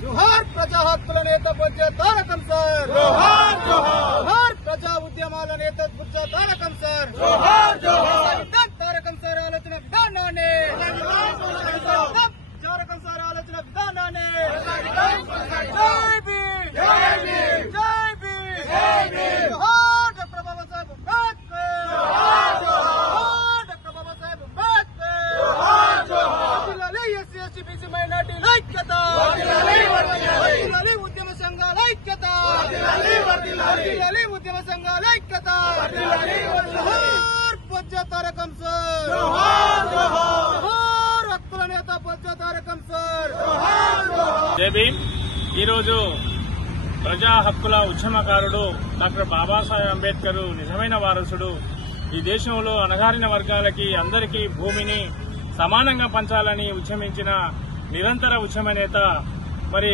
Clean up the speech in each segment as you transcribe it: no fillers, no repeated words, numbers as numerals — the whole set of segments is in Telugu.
జోహార్ ప్రజా హక్కుల నేత బొజ్జ తారకం సార్, జోహార్ జోహార్ ప్రజా ఉద్యమాల నేత బొజ్జ తారకం సార్, జోహార్ జోహార్ తారకం సార్ ఆలోచన విధానాన్ని, తారకం సార్ ఆలోచన విధానాన్ని జై భీమ్ జై భీమ్ జై భీమ్ జై భీమ్ జోహార్ డాక్టర్ బాబాసాహెబ్ అంబేద్కర్, జోహార్ జోహార్ డాక్టర్ బాబాసాహెబ్ అంబేద్కర్, జోహార్ జోహార్ ఎస్సీ ఎస్టీ బీసీ మైనార్టీల ఐక్యత, ఉద్యమ సంఘాల ఐక్యత, ఉద్యమ సంఘాల ఐక్యత, జోహార్ బొజ్జ తారకం సార్, జోహార్ హక్కుల నేత బొజ్జ తారకం సార్. జై భీమ్. ఈరోజు ప్రజా హక్కుల ఉద్యమకారుడు డాక్టర్ బాబాసాహెబ్ అంబేద్కర్ నిజమైన వారసుడు. ఈ దేశంలో అణగారిన వర్గాలకి అందరికీ భూమిని సమానంగా పంచాలని ఉద్యమించిన నిరంతర ఉద్యమ నేత మరి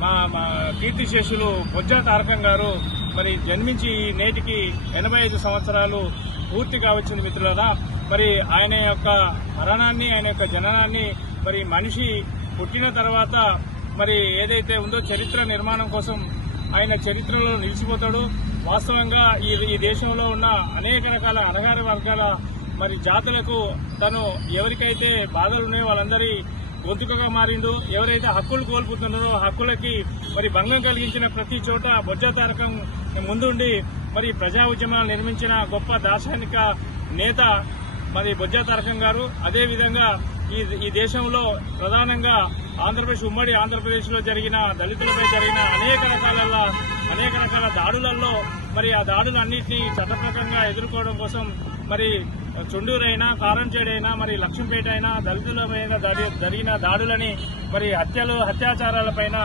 మా కీర్తిశేషులు బొజ్జ తారకం గారు మరి జన్మించి నేటికి 85 సంవత్సరాలు పూర్తిగా వచ్చింది మిత్రులారా. మరి ఆయన యొక్క మరణాన్ని, ఆయన యొక్క జననాన్ని మరి మనిషి పుట్టిన తర్వాత మరి ఏదైతే ఉందో చరిత్ర నిర్మాణం కోసం ఆయన చరిత్రలో నిలిచిపోతాడు. వాస్తవంగా ఈ దేశంలో ఉన్న అనేక రకాల అణగారిన వర్గాల మరి జాతులకు తను ఎవరికైతే బాధలు ఉన్నాయో వాళ్ళందరి గొంతుకగా మారిండు. ఎవరైతే హక్కులు కోల్పోతున్నారో హక్కులకి మరి భంగం కలిగించిన ప్రతి చోట బొజ్జ తారకం ముందుండి మరి ప్రజా ఉద్యమాలు నిర్మించిన గొప్ప దార్శనిక నేత మరి బొజ్జ తారకం గారు. అదేవిధంగా ఈ దేశంలో ప్రధానంగా ఉమ్మడి ఆంధ్రప్రదేశ్ లో జరిగిన దళితులపై జరిగిన అనేక రకాల దాడులలో మరి ఆ దాడులన్నింటినీ చట్టప్రకంగా ఎదుర్కోవడం కోసం మరి చుండూరైనా, కారంచేడైనా, మరి లక్ష్మీపేట అయినా దళితుల మీద జరిగిన దాడులని మరి అత్యాచారాలపైన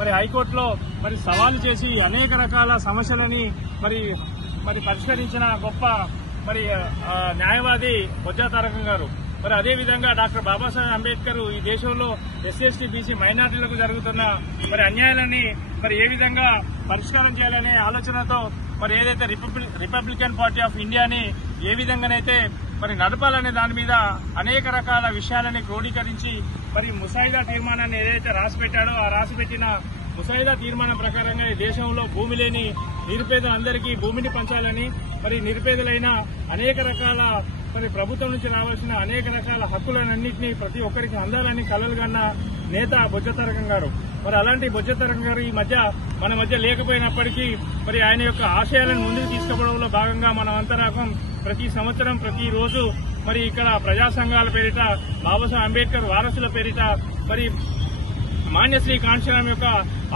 మరి హైకోర్టులో మరి సవాలు చేసి అనేక రకాల సమస్యలని మరి పరిష్కరించిన గొప్ప మరి న్యాయవాది బొజ్జ తారకం గారు. మరి అదేవిధంగా డాక్టర్ బాబాసాహెబ్ అంబేద్కర్ ఈ దేశంలో ఎస్సీ ఎస్టీ బీసీ మైనార్టీలకు జరుగుతున్న మరి అన్యాయాలని మరి ఏ విధంగా పరిష్కారం చేయాలనే ఆలోచనతో మరి ఏదైతే రిపబ్లికన్ పార్టీ ఆఫ్ ఇండియాని ఏ విధంగానైతే మరి నడపాలనే దాని మీద అనేక రకాల విషయాలని క్రోడీకరించి మరి ముసాయిదా తీర్మానాన్ని ఏదైతే రాసిపెట్టాడో ఆ రాసిపెట్టిన ముసాయిదా తీర్మానం ప్రకారంగా ఈ దేశంలో భూమి లేని నిరుపేదలందరికీ భూమిని పంచాలని మరి నిరుపేదలైన అనేక రకాల మరి ప్రభుత్వం నుంచి రావాల్సిన అనేక రకాల హక్కులన్నింటినీ ప్రతి ఒక్కరికి అందాలని కలలుగన్న నేత బొజ్జ తారకం గారు. మరి అలాంటి బొజ్జ తారకం గారు ఈ మధ్య మన మధ్య లేకపోయినప్పటికీ మరి ఆయన యొక్క ఆశయాలను ముందుకు తీసుకుపోవడంలో భాగంగా మనం అంతరాకం ప్రతి సంవత్సరం ప్రతిరోజు మరి ఇక్కడ ప్రజా సంఘాల పేరిట బాబాసాహెబ్ అంబేద్కర్ వారసుల పేరిట మరి మాన్యశ్రీ కాంశీరాం యొక్క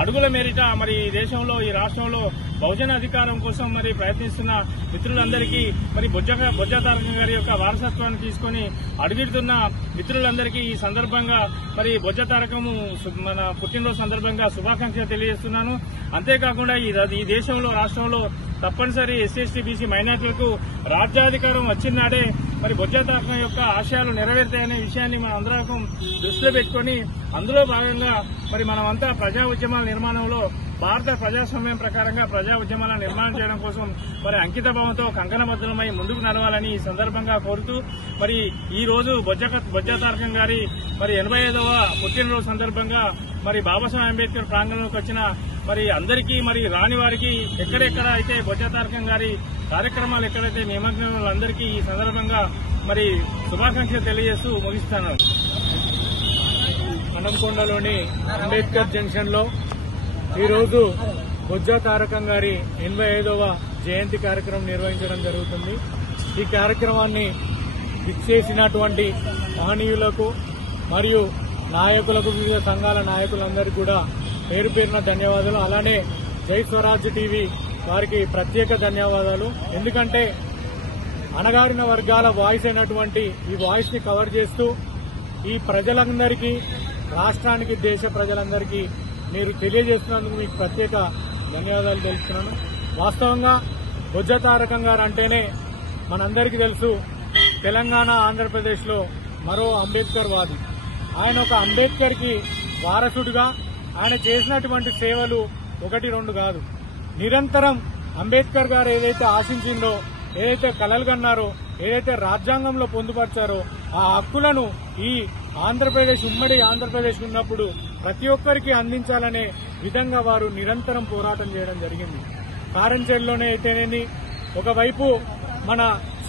అడుగుల మేరిట మరి ఈ దేశంలో ఈ రాష్ట్రంలో బహుజన అధికారం కోసం మరి ప్రయత్నిస్తున్న మిత్రులందరికీ మరి బొజ్జ తారకం గారి యొక్క వారసత్వాన్ని తీసుకుని అడుగుతున్న మిత్రులందరికీ ఈ సందర్భంగా మరి బొజ్జ తారకము మన పుట్టినరోజు సందర్భంగా శుభాకాంక్షలు తెలియజేస్తున్నాను. అంతేకాకుండా ఈ దేశంలో రాష్ట్రంలో తప్పనిసరి ఎస్సీ ఎస్టీ బీసీ మైనార్టీలకు రాజ్యాధికారం వచ్చినాడే మరి బొజ్జ తారకం యొక్క ఆశయాలు నెరవేరుతాయనే విషయాన్ని మనం అందరం దృష్టిలో పెట్టుకుని అందులో భాగంగా మరి మనమంతా ప్రజా ఉద్యమాల నిర్మాణంలో భారత ప్రజాస్వామ్యం ప్రకారంగా ప్రజా ఉద్యమాల నిర్మాణం చేయడం కోసం మరి అంకిత భావంతో కంకణబద్ధమై ముందుకు నడవాలని ఈ సందర్భంగా కోరుతూ మరి ఈ రోజు బొజ్జ తారకం గారి మరి 85వ పుట్టినరోజు సందర్భంగా మరి బాబాసాహెబ్ అంబేద్కర్ ప్రాంగణంలోకి వచ్చిన మరి అందరికీ మరి రాని వారికి ఎక్కడెక్కడ అయితే బొజ్జ తారకం గారి కార్యక్రమాలు ఎక్కడైతే నిమగ్నం వాళ్ళందరికీ ఈ సందర్భంగా మరి శుభాకాంక్షలు తెలియజేస్తూ ముగిస్తాను. హనంకొండలోని అంబేద్కర్ జంక్షన్ లో ఈరోజు బొజ్జ తారకం గారి 85వ జయంతి కార్యక్రమం నిర్వహించడం జరుగుతుంది. ఈ కార్యక్రమాన్ని ఇచ్చేసినటువంటి మహనీయులకు మరియు నాయకులకు, వివిధ సంఘాల నాయకులందరికీ కూడా పేరు పేరున ధన్యవాదాలు. అలానే జై స్వరాజ్య టీవీ వారికి ప్రత్యేక ధన్యవాదాలు. ఎందుకంటే అణగారిన వర్గాల వాయిస్ అయినటువంటి ఈ వాయిస్ ని కవర్ చేస్తూ ఈ ప్రజలందరికీ, రాష్ట్రానికి, దేశ ప్రజలందరికీ మీరు తెలియజేస్తున్నందుకు మీకు ప్రత్యేక ధన్యవాదాలు తెలుపుతున్నాను. వాస్తవంగా బొజ్జ తారకం గారు అంటేనే మనందరికీ తెలుసు, తెలంగాణ, ఆంధ్రప్రదేశ్ లో మరో అంబేద్కర్ వాది. ఆయన ఒక అంబేద్కర్ కి వారసుడిగా ఆయన చేసినటువంటి సేవలు 1-2 కాదు. నిరంతరం అంబేద్కర్ గారు ఏదైతే ఆశించిందో, ఏదైతే కలలు కన్నారో ఏదైతే రాజ్యాంగంలో పొందుపరిచారో ఆ హక్కులను ఈ ఆంధ్రప్రదేశ్ ఉమ్మడి ఆంధ్రప్రదేశ్ ఉన్నప్పుడు ప్రతి ఒక్కరికి అందించాలనే విధంగా వారు నిరంతరం పోరాటం చేయడం జరిగింది. కారంచేడులోనే అయితేనేని, ఒకవైపు మన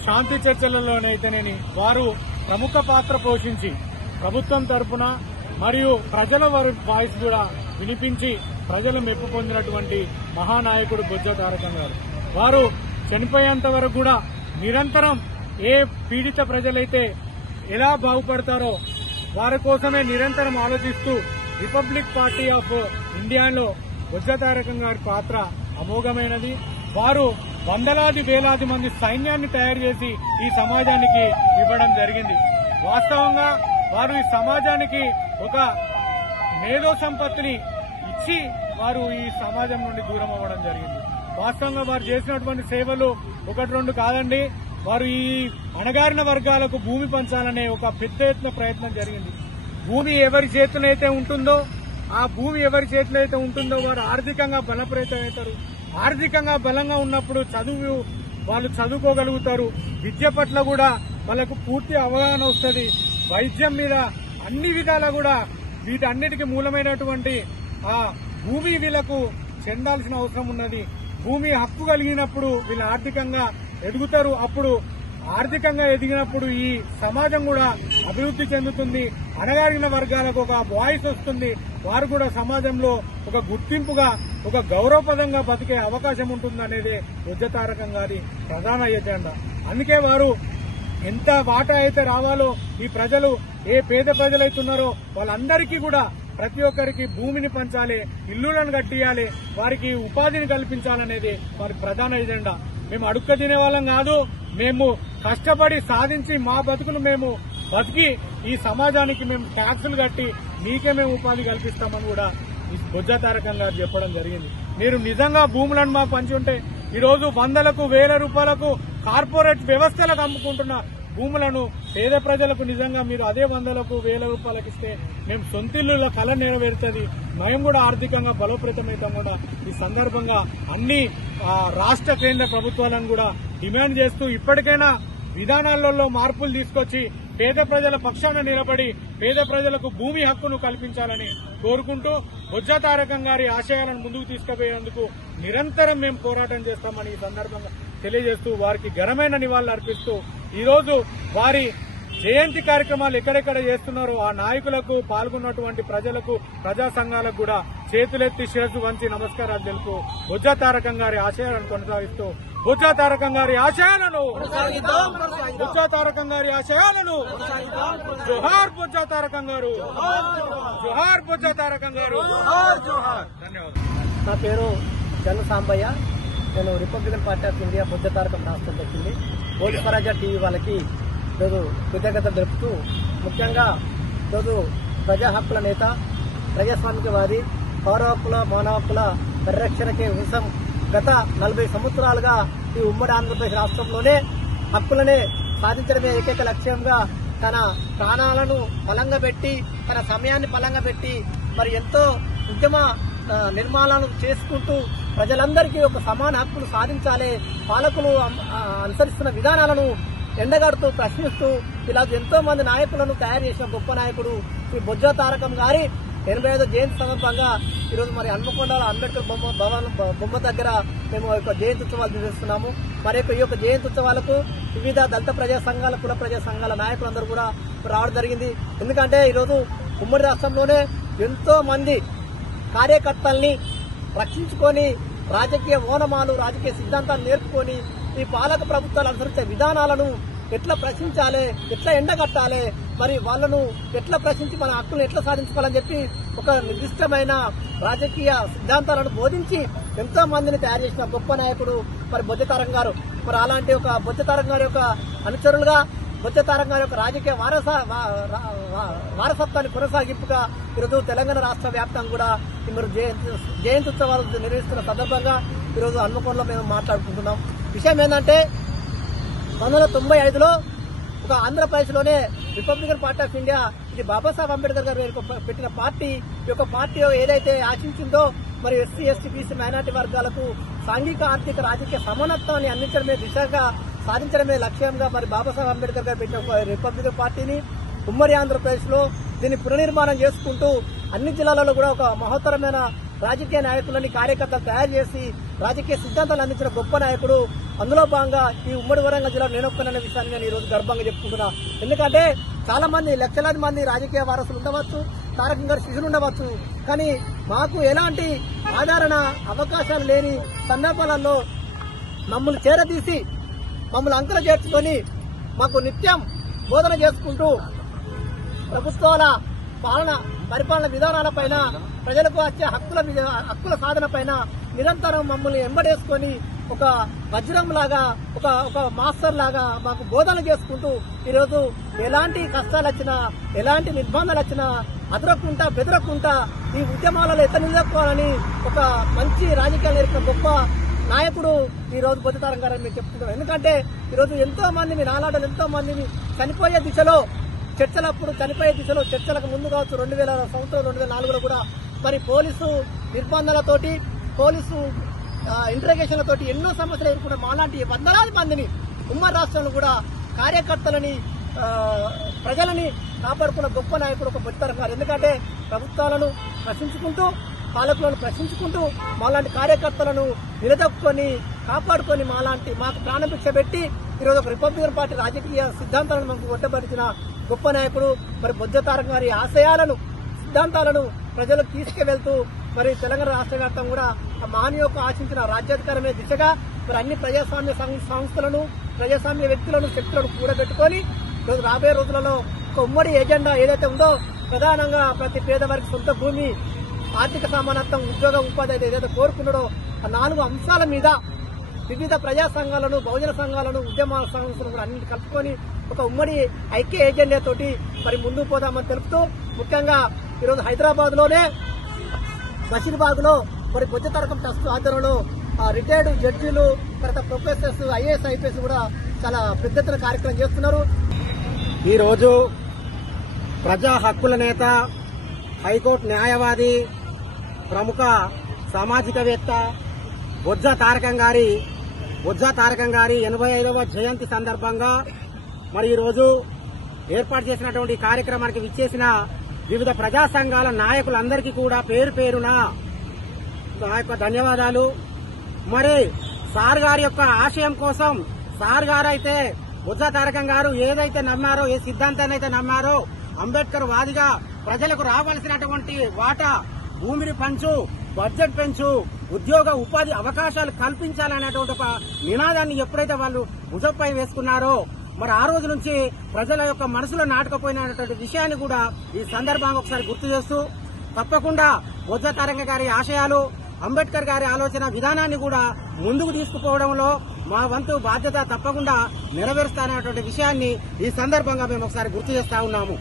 శాంతి చర్చలలోనే అయితేనేని వారు ప్రముఖ పాత్ర పోషించి ప్రభుత్వం తరపున మరియు ప్రజల వారి వాయిస్ కూడా వినిపించి ప్రజలు మెప్పు పొందినటువంటి మహానాయకుడు బొజ్జ తారకం గారు. వారు చనిపోయేంత వరకు కూడా నిరంతరం ఏ పీడిత ప్రజలైతే ఎలా బాగుపడతారో వారి కోసమే నిరంతరం ఆలోచిస్తూ రిపబ్లిక్ పార్టీ ఆఫ్ ఇండియాలో బొజ్జ తారకం గారి పాత్ర అమోఘమైనది. వారు వందలాది వేలాది మంది సైన్యాన్ని తయారు చేసి ఈ సమాజానికి ఇవ్వడం జరిగింది. వాస్తవంగా వారు ఈ సమాజానికి ఒక మేధో సంపత్తిని ఇచ్చి వారు ఈ సమాజం నుండి దూరం అవ్వడం జరిగింది. వాస్తవంగా వారు చేసినటువంటి సేవలు ఒకటి రెండు కాదండి. వారు ఈ అణగారిన వర్గాలకు భూమి పంచాలనే ఒక పెద్ద ఎత్తున ప్రయత్నం జరిగింది. భూమి ఎవరి చేతిలో అయితే ఉంటుందో వారు ఆర్థికంగా బలప్రదమవుతారు. ఆర్థికంగా బలంగా ఉన్నప్పుడు వాళ్ళు చదువుకోగలుగుతారు. విద్య పట్ల కూడా వాళ్ళకు పూర్తి అవగాహన వస్తుంది. వైద్యం మీద అన్ని విధాలా కూడా వీటన్నిటికీ మూలమైనటువంటి ఆ భూమి వీళ్లకు చెందాల్సిన అవసరం ఉన్నది. భూమి హక్కు కలిగినప్పుడు వీళ్ళు ఆర్థికంగా ఎదుగుతారు. అప్పుడు ఆర్థికంగా ఎదిగినప్పుడు ఈ సమాజం కూడా అభివృద్ధి చెందుతుంది. అణగారిన వర్గాలకు ఒక వాయిస్ వస్తుంది. వారు కూడా సమాజంలో ఒక గుర్తింపుగా, ఒక గౌరవపదంగా బతికే అవకాశం ఉంటుందనేదే బొజ్జ తారకం గారి ప్రధాన ఎజెండా. అందుకే వారు ఎంత వాటా అయితే రావాలో ఈ ప్రజలు, ఏ పేద ప్రజలైతున్నారో వాళ్ళందరికీ కూడా ప్రతి ఒక్కరికి భూమిని పంచాలి, ఇల్లులను కట్టియాలి, వారికి ఉపాధిని కల్పించాలనేది వారి ప్రధాన ఎజెండా. మేము అడుక్క తినే వాళ్ళం కాదు. మేము కష్టపడి సాధించి మా బతుకులు మేము బతికి ఈ సమాజానికి మేము ట్యాక్సులు కట్టి మీకే మేము ఉపాధి కల్పిస్తామని కూడా ఈ బొజ్జ తారకం గారు చెప్పడం జరిగింది. మీరు నిజంగా భూములను మాకు పంచి ఉంటే ఈరోజు వందలకు వేల రూపాయలకు కార్పొరేట్ వ్యవస్థలకు అమ్ముకుంటున్న భూములను పేద ప్రజలకు నిజంగా మీరు అదే వందలకు వేల రూపాయలకు ఇస్తే మేము సొంతిల్లుల కళ నెరవేరుతుంది. మేము కూడా ఆర్థికంగా బలోపేతమవుతాం కూడా. ఈ సందర్భంగా అన్ని రాష్ట్ర కేంద్ర ప్రభుత్వాలను కూడా డిమాండ్ చేస్తూ ఇప్పటికైనా విధానాలలో మార్పులు తీసుకొచ్చి పేద ప్రజల పక్షాన నిలబడి పేద ప్రజలకు భూమి హక్కును కల్పించాలని కోరుకుంటూ బొజ్జ తారకం గారి ఆశయాలను ముందుకు తీసుకుపోయేందుకు నిరంతరం మేము పోరాటం చేస్తామని ఈ సందర్భంగా తెలియజేస్తూ వారికి ఘనమైన నివాళులు అర్పిస్తూ ఈరోజు వారి జయంతి కార్యక్రమాలు ఎక్కడెక్కడ చేస్తున్నారో ఆ నాయకులకు, పాల్గొన్నటువంటి ప్రజలకు, ప్రజా సంఘాలకు కూడా చేతులెత్తి శిరస్సు వంచి నమస్కారాలు తెలుపు బొజ్జ తారకం గారి ఆశయాలను కొనసాగిస్తూ బొజ్జ తారకం గారి ఆశయాలను జోహార్ బొజ్జ తారకం గారు, జోహార్ బొజ్జ తారకం గారు. ధన్యవాదాలు. నా పేరు జన్ను సాంబయ్య. నేను రిపబ్లికన్ పార్టీ ఆఫ్ ఇండియా బొజ్జ తారకం రాష్ట్రం వచ్చింది. ఓల్డ్ స్వరాజ్య టీవీ వాళ్ళకి ఈరోజు కృతజ్ఞతలు తెలుపుతూ, ముఖ్యంగా ఈరోజు ప్రజా హక్కుల నేత, ప్రజాస్వామికవాది, పౌర హక్కుల, మానవ హక్కుల పరిరక్షణకే కోసం గత 40 సంవత్సరాలుగా ఈ ఉమ్మడి ఆంధ్రప్రదేశ్ రాష్ట్రంలోనే హక్కులనే సాధించడమే ఏకైక లక్ష్యంగా తన ప్రాణాలను పలంగా పెట్టి, తన సమయాన్ని పలంగా పెట్టి మరి ఎంతో ఉద్యమ నిర్మాణాలను చేసుకుంటూ ప్రజలందరికీ ఒక సమాన హక్కులు సాధించాలి, పాలకులు అనుసరిస్తున్న విధానాలను ఎండగడుతూ ప్రశ్నిస్తూ ఇలా ఎంతో మంది నాయకులను తయారు చేసిన గొప్ప నాయకుడు శ్రీ బొజ్జ తారకం గారి 85వ జయంతి సందర్భంగా ఈరోజు మరి హన్మకొండలో అంబేద్కర్ బొమ్మ దగ్గర మేము ఒక జయంతి ఉత్సవాలు నిర్వహిస్తున్నాము. మరి ఈ యొక్క జయంతి ఉత్సవాలకు వివిధ దళిత ప్రజా సంఘాల, కుల ప్రజా సంఘాల నాయకులందరూ కూడా రావడం జరిగింది. ఎందుకంటే ఈరోజు ఉమ్మడి రాష్ట్రంలోనే ఎంతో మంది కార్యకర్తల్ని రక్షించుకొని రాజకీయ ఓనమాలు, రాజకీయ సిద్ధాంతాలు నేర్పుకొని ఈ పాలక ప్రభుత్వాలు అనుసరించే విధానాలను ఎట్లా ప్రశ్నించాలి, ఎట్లా ఎండగట్టాలి, మరి వాళ్లను ఎట్లా ప్రశ్నించి మన హక్కులను ఎట్లా సాధించుకోవాలని చెప్పి ఒక నిర్దిష్టమైన రాజకీయ సిద్ధాంతాలను బోధించి ఎంతో మందిని తయారు చేసిన గొప్ప నాయకుడు మరి బొజ్జ తారకం గారు. మరి అలాంటి ఒక బొజ్జ తారకం గారి యొక్క అనుచరులుగా, బొజ్జ తారకం గారి యొక్క రాజకీయ వారసత్వాన్ని కొనసాగింపుగా ఈరోజు తెలంగాణ రాష్ట్ర వ్యాప్తంగా కూడా మీరు జయంతి ఉత్సవాలు నిర్వహిస్తున్న సందర్భంగా ఈరోజు హన్మకొండలో మేము మాట్లాడుకుంటున్నాం. విషయం ఏంటంటే 1995లో ఒక ఆంధ్రప్రదేశ్లోనే రిపబ్లికన్ పార్టీ ఆఫ్ ఇండియా, ఇది బాబాసాహెబ్ అంబేద్కర్ గారు పెట్టిన పార్టీ. ఈ యొక్క పార్టీ ఏదైతే ఆశించిందో మరి ఎస్సీ, ఎస్టీ, బీసీ, మైనార్టీ వర్గాలకు సాంఘిక, ఆర్థిక, రాజకీయ సమానత్వాన్ని అందించడమే దిశగా సాధించడమే లక్ష్యంగా మరి బాబాసాహెబ్ అంబేద్కర్ గారు పెట్టిన ఒక రిపబ్లికన్ పార్టీని ఉమ్మడి ఆంధ్రప్రదేశ్ లో దీన్ని పునర్నిర్మాణం చేసుకుంటూ అన్ని జిల్లాలలో కూడా ఒక మహోత్తరమైన రాజకీయ నాయకులని కార్యకర్తలు తయారు చేసి రాజకీయ సిద్ధాంతాలు అందించిన గొప్ప నాయకుడు. అందులో భాగంగా ఈ ఉమ్మడి వరంగల్ జిల్లాలో నేనొక్కననే విషయాన్ని నేను ఈ రోజు గర్వంగా చెప్పుకుంటున్నా. ఎందుకంటే చాలా మంది లక్షలాది మంది రాజకీయ వారసులు ఉండవచ్చు, తారకం గారి శిష్యులు ఉండవచ్చు, కానీ మాకు ఎలాంటి ఆదరణ అవకాశాలు లేని సందర్భాలలో మమ్మల్ని చేరదీసి మమ్మల్ని అంకలు చేర్చుకొని మాకు నిత్యం బోధన చేసుకుంటూ ప్రభుత్వాల పరిపాలన విధానాలపైన ప్రజలకు వచ్చే హక్కుల సాధన పైన నిరంతరం మమ్మల్ని ఎంబడేసుకొని ఒక వజ్రం లాగా ఒక మాస్టర్ లాగా మాకు బోధన చేసుకుంటూ ఈరోజు ఎలాంటి కష్టాలు వచ్చినా ఎలాంటి నిర్బంధాలు వచ్చినా అదరకుంటా బెదరకుంటా ఈ ఉద్యమాలలో ఎత్త నిలదొక్కోవాలని ఒక మంచి రాజకీయాలు నేర్పిన గొప్ప నాయకుడు ఈ రోజు బొజ్జతారం గారని మేము చెప్తున్నాం. ఎందుకంటే ఈరోజు ఎంతో మంది నాలాటలు ఎంతో మందిని చనిపోయే దిశలో చర్చలకు ముందు కావచ్చు 2000 సంవత్సరం 2004లో కూడా మరి పోలీసు నిర్బంధాలతోటి పోలీసు ఇంటరాగేషన్లతోటి ఎన్నో సమస్యలు ఎదుర్కొన్న మాలాంటి వందలాది మందిని ఉమ్మడి రాష్ట్రంలో కూడా కార్యకర్తలని ప్రజలని కాపాడుకున్న గొప్ప నాయకుడు ఒక బొజ్జతారం గారు. ఎందుకంటే ప్రభుత్వాలను ప్రశ్నించుకుంటూ పాలకులను ప్రశ్నించుకుంటూ మాలాంటి కార్యకర్తలను నిలదొక్కుని కాపాడుకొని మాకు ప్రాణభిక్ష పెట్టి ఈరోజు ఒక రిపబ్లికన్ పార్టీ రాజకీయ సిద్ధాంతాలను మాకు ఒట్టబరిచిన గొప్ప నాయకుడు. మరి బొజ్జతారం గారి ఆశయాలను సిద్ధాంతాలను ప్రజలకు తీసుకువెళ్తూ మరి తెలంగాణ రాష్ట్ర వ్యాప్తంగా కూడా మహనీయులకు ఆశించిన రాజ్యాధికారమే దిశగా మరి అన్ని ప్రజాస్వామ్య సంస్థలను ప్రజాస్వామ్య వ్యక్తులను శక్తులను కూడబెట్టుకొని ఈరోజు రాబోయే రోజులలో ఒక ఉమ్మడి ఎజెండా ఏదైతే ఉందో ప్రధానంగా ప్రతి పేదవారికి సొంత భూమి, ఆర్థిక సమానత్వం, ఉద్యోగ ఉపాధి ఏదైతే కోరుకున్నాడో ఆ 4 అంశాల మీద వివిధ ప్రజా సంఘాలను, బహుజన సంఘాలను, ఉద్యమ సంస్థలను అన్నింటి కలుపుకొని ఒక ఉమ్మడి ఐక్య ఏజెండా తోటి మరి ముందుకు పోదామని తెలుపుతూ ముఖ్యంగా ఈరోజు హైదరాబాద్ లోనే బషీర్బాగ్ లో మరి బొజ్జతారకం ట్రస్ట్ ఆధ్వర్యంలో రిటైర్డ్ జడ్జీలు, తర్వాత ప్రొఫెసర్స్, ఐఏఎస్, ఐపీఎస్ కూడా చాలా పెద్ద ఎత్తున కార్యక్రమం చేస్తున్నారు. ఈ రోజు ప్రజా హక్కుల నేత, హైకోర్టు న్యాయవాది, ప్రముఖ సామాజికవేత్త బొజ్జ తారకం గారి 85వ జయంతి సందర్భంగా మరి ఈ రోజు ఏర్పాటు చేసినటువంటి కార్యక్రమానికి విచ్చేసిన వివిధ ప్రజా సంఘాల నాయకులందరికీ కూడా పేరు పేరున నా యొక్క ధన్యవాదాలు. మరి సార్ గారి యొక్క ఆశయం కోసం సార్ గారు అయితే బొజ్జ తారకం గారు ఏదైతే నమ్మారో, ఏ సిద్ధాంతాన్ని అయితే నమ్మారో, అంబేద్కర్ వాదిగా ప్రజలకు రావాల్సినటువంటి వాటా, భూమిని పంచు, బడ్జెట్ పెంచు, ఉద్యోగ ఉపాధి అవకాశాలు కల్పించాలనేటువంటి ఒక నినాదాన్ని ఎప్పుడైతే వాళ్ళు భుజంపై వేసుకున్నారో మరి ఆ రోజు నుంచి ప్రజల యొక్క మనసులో నాటుకుపోయినటువంటి విషయాన్ని కూడా ఈ సందర్భంగా ఒకసారి గుర్తు చేస్తూ తప్పకుండా బొజ్జ తారకం గారి ఆశయాలు, అంబేద్కర్ గారి ఆలోచన విధానాన్ని కూడా ముందుకు తీసుకుపోవడంలో మా వంతు బాధ్యత తప్పకుండా నెరవేరుస్తానన్నటువంటి విషయాన్ని ఈ సందర్భంగా మేము ఒకసారి గుర్తు చేస్తా ఉన్నాము.